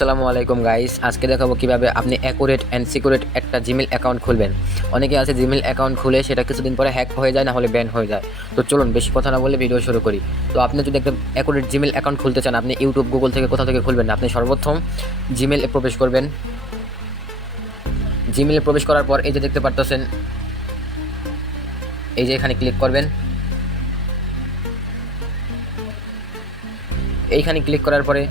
আসসালামু আলাইকুম গাইস আজকে দেখাবো কীভাবে আপনি অ্যাকুরেট অ্যান্ড সিকিউরেট একটা জিমেল অ্যাকাউন্ট খুলবেন। অনেকে আছে জিমেল অ্যাকাউন্ট খুলে সেটা কিছুদিন পরে হ্যাক হয়ে যায় না হলে ব্যান হয়ে যায়। তো চলুন বেশি কথা না বলে ভিডিও শুরু করি। তো আপনি যদি একটা অ্যাকুরেট জিমেল অ্যাকাউন্ট খুলতে চান, আপনি ইউটিউব গুগল থেকে কোথা থেকে খুলবেন আপনি সর্বপ্রথম জিমেলে প্রবেশ করবেন। জিমেলে প্রবেশ করার পর এই যে দেখতে পারতেছেন, এই যে এখানে ক্লিক করবেন। এইখানে ক্লিক করার পরে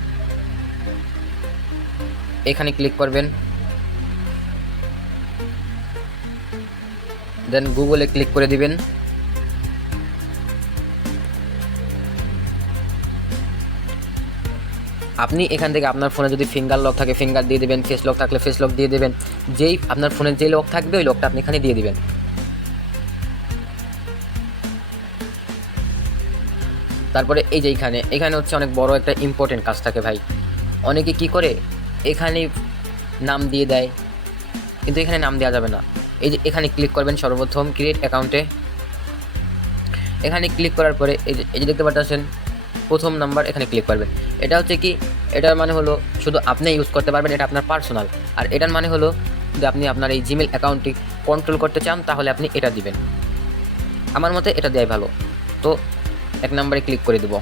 এখানে ক্লিক করবেন। দেন গুগলে ক্লিক করে দিবেন। আপনি এখান থেকে আপনার ফোনে যদি ফিঙ্গার লক থাকে ফিঙ্গার দিয়ে দেবেন ফেস লক থাকলে ফেস লক দিয়ে দেবেন। যেই আপনার ফোনে যেই লক থাকবে, ওই লকটা আপনি এখানে দিয়ে দিবেন। তারপরে এই যে এইখানে, এখানে হচ্ছে অনেক বড় একটা ইম্পর্টেন্ট কাজ থাকে ভাই। অনেকে কি করে? এখানে নাম দিয়ে দেয়। কিন্তু এখানে নাম দেওয়া যাবে না। এই যে এখানে ক্লিক করবেন সর্বপ্রথম ক্রিয়েট অ্যাকাউন্টে এখানে ক্লিক করার পরে এই যে দেখতে পাচ্ছেন, প্রথম নাম্বার এখানে ক্লিক করবেন। এটা হচ্ছে কি, এটার মানে হলো শুধু আপনি ইউজ করতে পারবেন, এটা আপনার পার্সোনাল আর এটার মানে হলো যদি আপনি আপনার এই জিমেল অ্যাকাউন্টটি কন্ট্রোল করতে চান, তাহলে আপনি এটা দিবেন। আমার মতে এটা দেওয়াই ভালো। তো এক নম্বরে ক্লিক করে দেবো।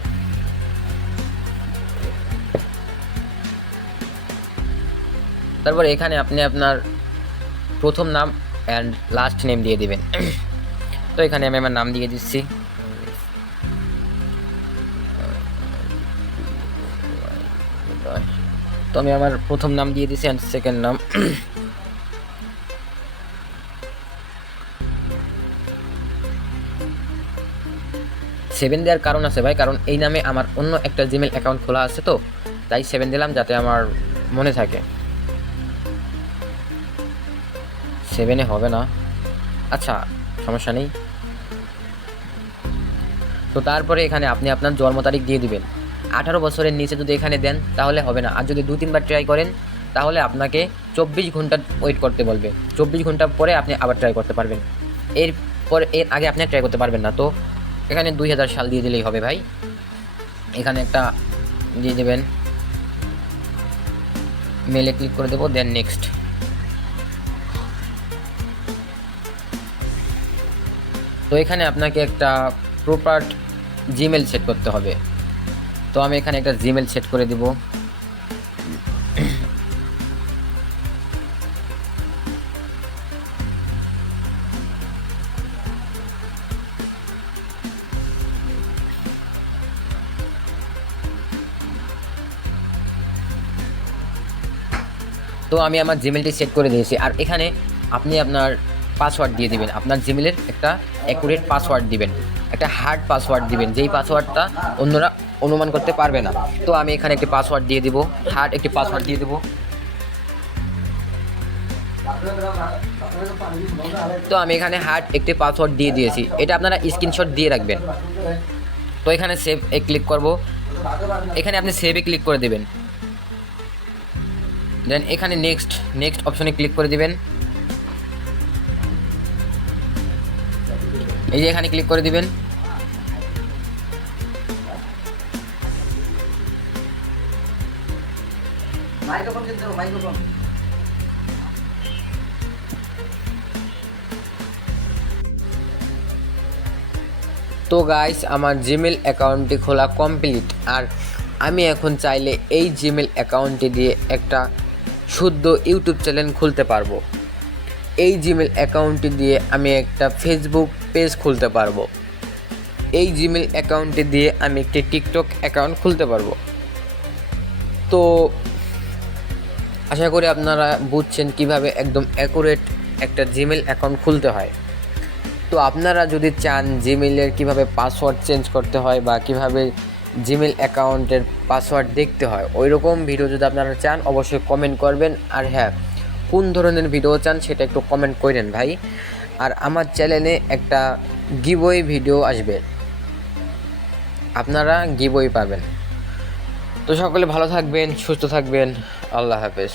তারপর এখানে আপনি আপনার প্রথম নাম অ্যান্ড লাস্ট নেম দিয়ে দিবেন। তো এখানে আমি আমার নাম দিয়ে দিচ্ছি। তো আমি আমার প্রথম নাম দিয়ে দিচ্ছি অ্যান্ড সেকেন্ড নাম। সেভেন দেওয়ার কারণ আছে ভাই, কারণ এই নামে আমার অন্য একটা জিমেল অ্যাকাউন্ট খোলা আছে তো, তাই সেভেন দিলাম যাতে আমার মনে থাকে। সেভেনে হবে না। আচ্ছা সমস্যা নেই। তো তারপরে এখানে আপনি আপনার জন্ম তারিখ দিয়ে দিবেন। আঠারো বছরের নিচে যদি এখানে দেন, তাহলে হবে না। আর যদি দু, তিনবার ট্রাই করেন, তাহলে আপনাকে চব্বিশ ঘণ্টা ওয়েট করতে বলবে। চব্বিশ ঘণ্টা পরে আপনি আবার ট্রাই করতে পারবেন। এরপর এর আগে আপনি ট্রাই করতে পারবেন না। তো এখানে দুই হাজার সাল দিয়ে দিলেই হবে ভাই। এখানে একটা দিয়ে দেবেন। মেলে ক্লিক করে দেবো দেন নেক্সট তো এখানে আপনাকে একটা প্রপার জিমেল সেট করতে হবে। তো আমি এখানে একটা জিমেল সেট করে দিব। তো আমি আমার জিমেলটি সেট করে দিয়েছি। আর এখানে আপনি আপনার পাসওয়ার্ড দিয়ে দিবেন। আপনার জিমেলের একটা অ্যাকুরেট পাসওয়ার্ড দিবেন। একটা হার্ড পাসওয়ার্ড দিবেন। যেই পাসওয়ার্ডটা অন্যরা অনুমান করতে পারবে না। তো আমি এখানে একটি পাসওয়ার্ড দিয়ে দিব। হার্ড একটি পাসওয়ার্ড দিয়ে দেবো। তো আমি এখানে হার্ড একটি পাসওয়ার্ড দিয়ে দিয়েছি। এটা আপনারা স্ক্রিনশট দিয়ে রাখবেন। তো এখানে সেভ এ ক্লিক করব। এখানে আপনি সেভে ক্লিক করে দেবেন। দেন এখানে নেক্সট নেক্সট অপশনে ক্লিক করে দিবেন। এই যে এখানে ক্লিক করে দিবেন। মাইক্রোফোন কিনতে মাইক্রোফোন। তো গাইস আমার জিমেল অ্যাকাউন্টটি খোলা কমপ্লিট আর আমি এখন চাইলে এই জিমেল অ্যাকাউন্টটি দিয়ে একটা শুদ্ধ ইউটিউব চ্যানেল খুলতে পারব। এই জিমেল অ্যাকাউন্টটি দিয়ে আমি একটা ফেসবুক পেজ খুলতে পারব। এই জিমেল অ্যাকাউন্টটি দিয়ে আমি একটি টিকটক অ্যাকাউন্ট খুলতে পারব। তো, আশা করি আপনারা বুঝছেন কীভাবে একদম অ্যাকুরেট একটা জিমেল অ্যাকাউন্ট খুলতে হয়। তো আপনারা যদি চান জিমেলের কীভাবে পাসওয়ার্ড চেঞ্জ করতে হয় বা কীভাবে জিমেল অ্যাকাউন্টের পাসওয়ার্ড দেখতে হয় ওই রকম ভিডিও যদি আপনারা চান, অবশ্যই কমেন্ট করবেন। আর হ্যাঁ কোন ধরনের ভিডিও চান সেটা একটু কমেন্ট করেন ভাই। আর আমার চ্যানেলে একটা গিবই ভিডিও আসবে। আপনারা গিবই পাবেন। তো সকলে ভালো থাকবেন, সুস্থ থাকবেন। আল্লাহ হাফেজ।